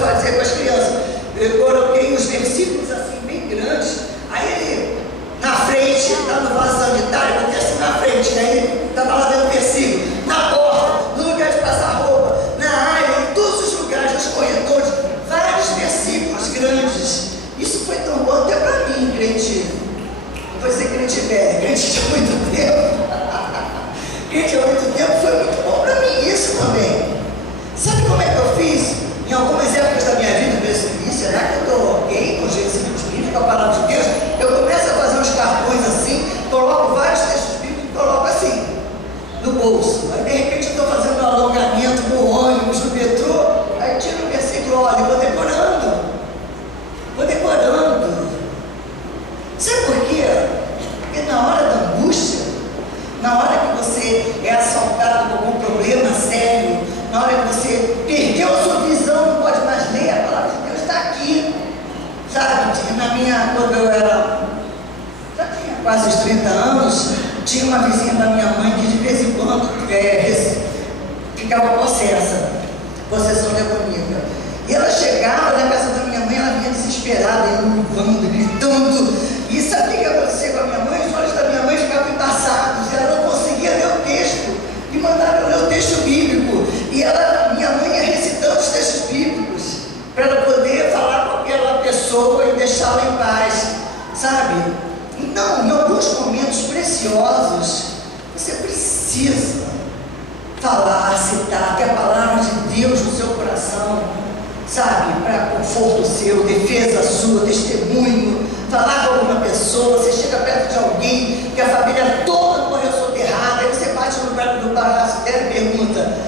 fazia com as crianças. Eu coloquei os versículos assim, bem grandes. Aí ele, na frente, lá no vaso sanitário, eu assim na frente, né? Ele estava lá dentro do versículo, na porta, no lugar de passar roupa, na área, em todos os lugares, nos corredores, vários versículos grandes. Isso foi tão bom até para mim, crente. Não vou dizer crente velho, crente de muito tempo. Crente há muito tempo foi muito bom para mim, isso também. Sabe como é que eu fiz? Em algumas épocas da minha vida, eu pensei, será que eu estou ok com os versículos bíblicos, com a palavra de Deus? Eu começo a fazer uns cartões assim, coloco vários textos bíblicos e coloco assim, no bolso. Aí de repente eu estou fazendo um alongamento no ônibus, no metrô, aí tiro o versículo, olha, vou decorando. Sabe por quê? Porque na hora da angústia, na hora que você é assaltado por algum problema sério, na hora que você perdeu a sua visão, não pode mais ler, a palavra de Deus está aqui. Sabe, quando eu era, já tinha quase os 30 anos, tinha uma vizinha da minha mãe que de vez em quando ficava possessão demoníaca. E ela chegava na casa da minha mãe, ela vinha desesperada, louvando, gritando. E sabe o que acontecia com a minha mãe? Os olhos da minha mãe ficavam embaçados, ela não conseguia ler o texto. E mandaram eu ler o texto bíblico. E minha mãe ia recitando os textos bíblicos, para ela poder falar com aquela pessoa e deixá-la em paz, sabe? Então, em alguns momentos preciosos, você precisa falar, citar, ter a palavra de Deus no seu coração, sabe? Para conforto seu, defesa sua, testemunho, falar com alguma pessoa. Você chega perto de alguém que a família toda morreu soterrada, aí você bate no braço do braço dela e pergunta: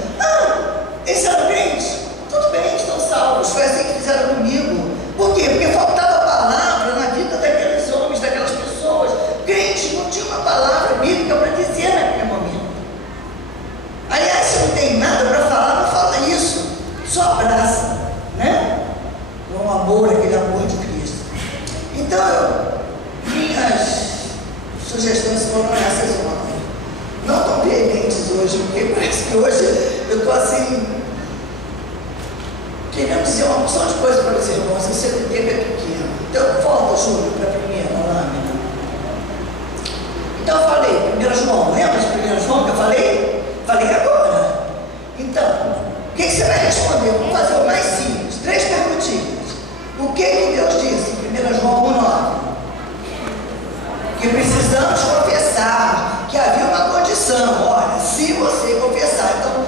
eles eram crentes? Tudo bem, estão salvos. Foi assim que fizeram comigo. Por quê? Porque faltava palavra na vida daqueles homens, daquelas pessoas. Crentes não tinham uma palavra bíblica para dizer naquele momento. Aliás, se não tem nada para falar, não fala isso. Só abraça, né? Com o amor, aquele amor de Cristo. Então, minhas sugestões foram essas ontem. Não tão veementes hoje, porque parece que hoje eu estou assim, querendo dizer uma opção de coisas para os irmãos. O seu tempo é pequeno. Então, volta, Júlio, para a primeira lâmina. Então, eu falei, 1 João, lembra de 1 João que eu falei? Falei agora. Então, o que você vai responder? Vamos fazer o mais simples, 3 perguntinhas. O que Deus disse em 1 João 1,9? Que precisamos confessar, que havia uma condição. Olha, se você confessar, então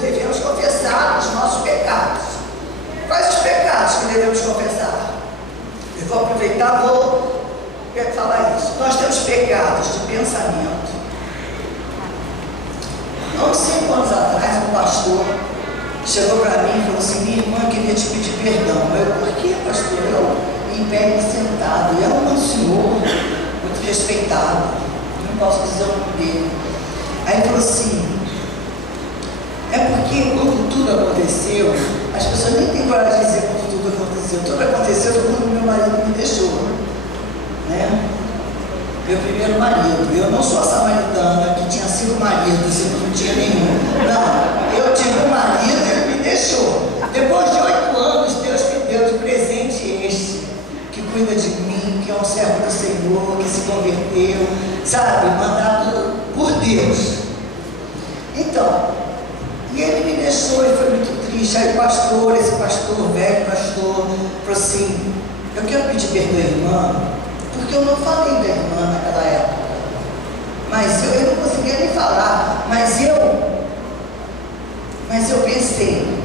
devemos confessar os nossos pecados. Quais os pecados que devemos confessar? Eu vou aproveitar, vou falar isso. Nós temos pecados de pensamento. Há uns 5 anos atrás, um pastor chegou para mim e falou assim: minha irmã queria te pedir perdão. Eu, por que, pastor? Eu, em pé e sentado. E ela é um senhor muito respeitado, não posso dizer o nome dele. Aí ele falou assim: é porque quando tudo aconteceu, as pessoas nem têm coragem de dizer quando tudo aconteceu. Tudo aconteceu quando meu marido me deixou, né? Meu primeiro marido. Eu não sou a samaritana que tinha 5 maridos e não tinha nenhum. Não, eu tive um marido e ele me deixou. Depois de 8 anos, Deus me deu de presente este, que cuida de mim, que é um servo do Senhor, que se converteu, sabe, mandado por Deus. Então, e ele me deixou e foi muito triste. Aí o pastor, esse pastor, velho pastor, falou assim: eu quero pedir perdão à irmã, porque eu não falei da irmã naquela época. Mas eu não conseguia nem falar, mas eu pensei.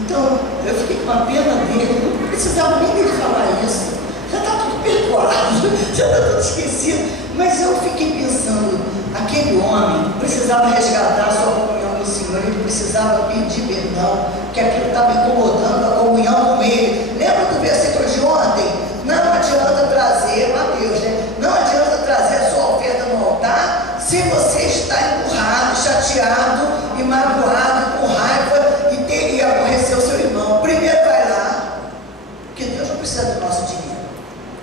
Então, eu fiquei com a pena dele, não precisava nem dele falar isso. Já está tudo perdoado, já está tudo esquecido. Mas eu fiquei pensando, aquele homem precisava resgatar a sua comunhão com o Senhor, ele precisava pedir perdão, que aquilo estava incomodando a comunhão com ele. Lembra do versículo de ontem? Não adianta trazer, Mateus, né? Não adianta trazer a sua oferta no altar se você está empurrado, chateado e magoado, com raiva e aborrecer o seu irmão. Primeiro vai lá, porque Deus não precisa do nosso dinheiro,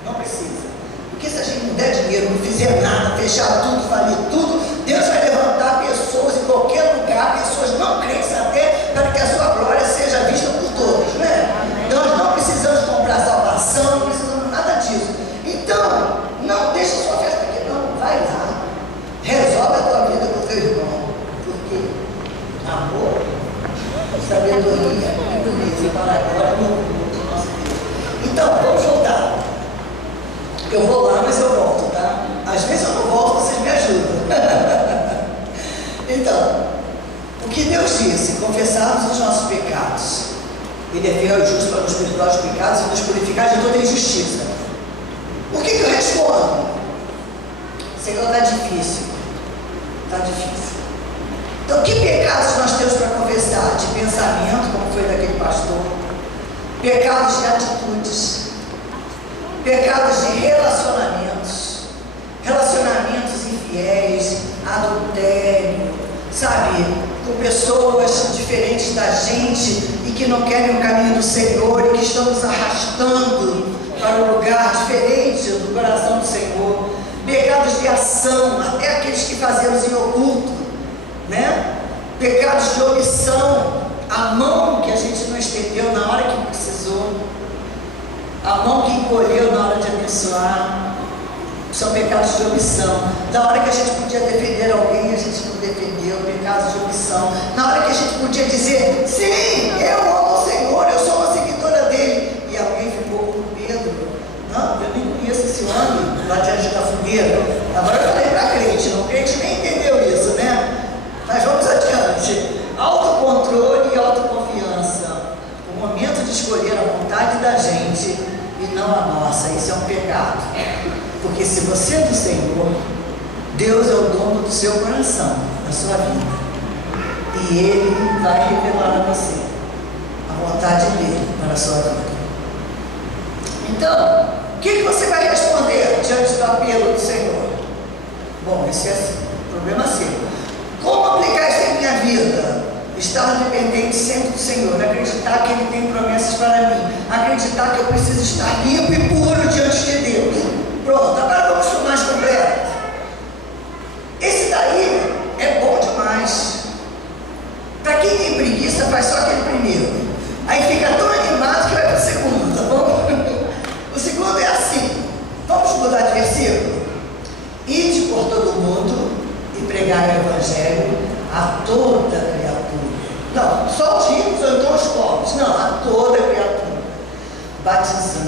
não precisa. Porque se a gente não der dinheiro, não fizer nada, fechar tudo, falir tudo, Deus vai levantar pessoas em qualquer lugar, pessoas não crentes até, para que a sua glória seja vista por todos, né? sabedoria e beleza para agora no mundo do nosso Deus. Então, vamos voltar. Eu vou lá, mas eu volto, tá? Às vezes eu não volto, vocês me ajudam. Então, o que Deus disse? Confessarmos os nossos pecados. Ele é fiel e justo para nos perdoar os pecados e nos purificar de toda injustiça. O que eu respondo? Senhor, está difícil. Está difícil. Então, que pecados nós temos para confessar? De pensamento, como foi daquele pastor. Pecados de atitudes. Pecados de relacionamentos. Relacionamentos infiéis, adultério, sabe? Com pessoas diferentes da gente e que não querem o caminho do Senhor e que estão nos arrastando para um lugar diferente do coração do Senhor. Pecados de ação, até aqueles que fazemos em oculto, né? Pecados de omissão, a mão que a gente não estendeu na hora que precisou, a mão que encolheu na hora de abençoar. São pecados de omissão. Na hora que a gente podia defender alguém, a gente não defendeu. Pecados de omissão. Na hora que a gente podia dizer, sim, eu amo o Senhor, eu sou uma seguidora dele, e alguém ficou com medo. Não, eu nem conheço esse homem lá diante da fogueira. Agora eu falei para crente, não crente nem entendeu isso, né? Mas vamos adiante. Autocontrole e autoconfiança. O momento de escolher a vontade da gente e não a nossa, isso é um pecado. Porque se você é do Senhor, Deus é o dono do seu coração, da sua vida. E Ele vai revelar a você a vontade dele para a sua vida. Então, o que você vai responder diante do apelo do Senhor? Bom, esse é o problema seu. Como aplicar isso em minha vida? Estar dependente sempre do Senhor, acreditar que Ele tem promessas para mim, acreditar que eu preciso estar limpo e puro diante de Deus. Pronto, agora vamos para o mais completo. Esse daí é bom demais. Para quem tem preguiça, faz só aquele primeiro. Aí fica tão animado que vai para o segundo, tá bom? O segundo é assim. Vamos mudar de versículo? Ide por todo o mundo e pregar o Evangelho a toda criatura. Não, só os ricos ou então os pobres. Não, a toda criatura. Batizando.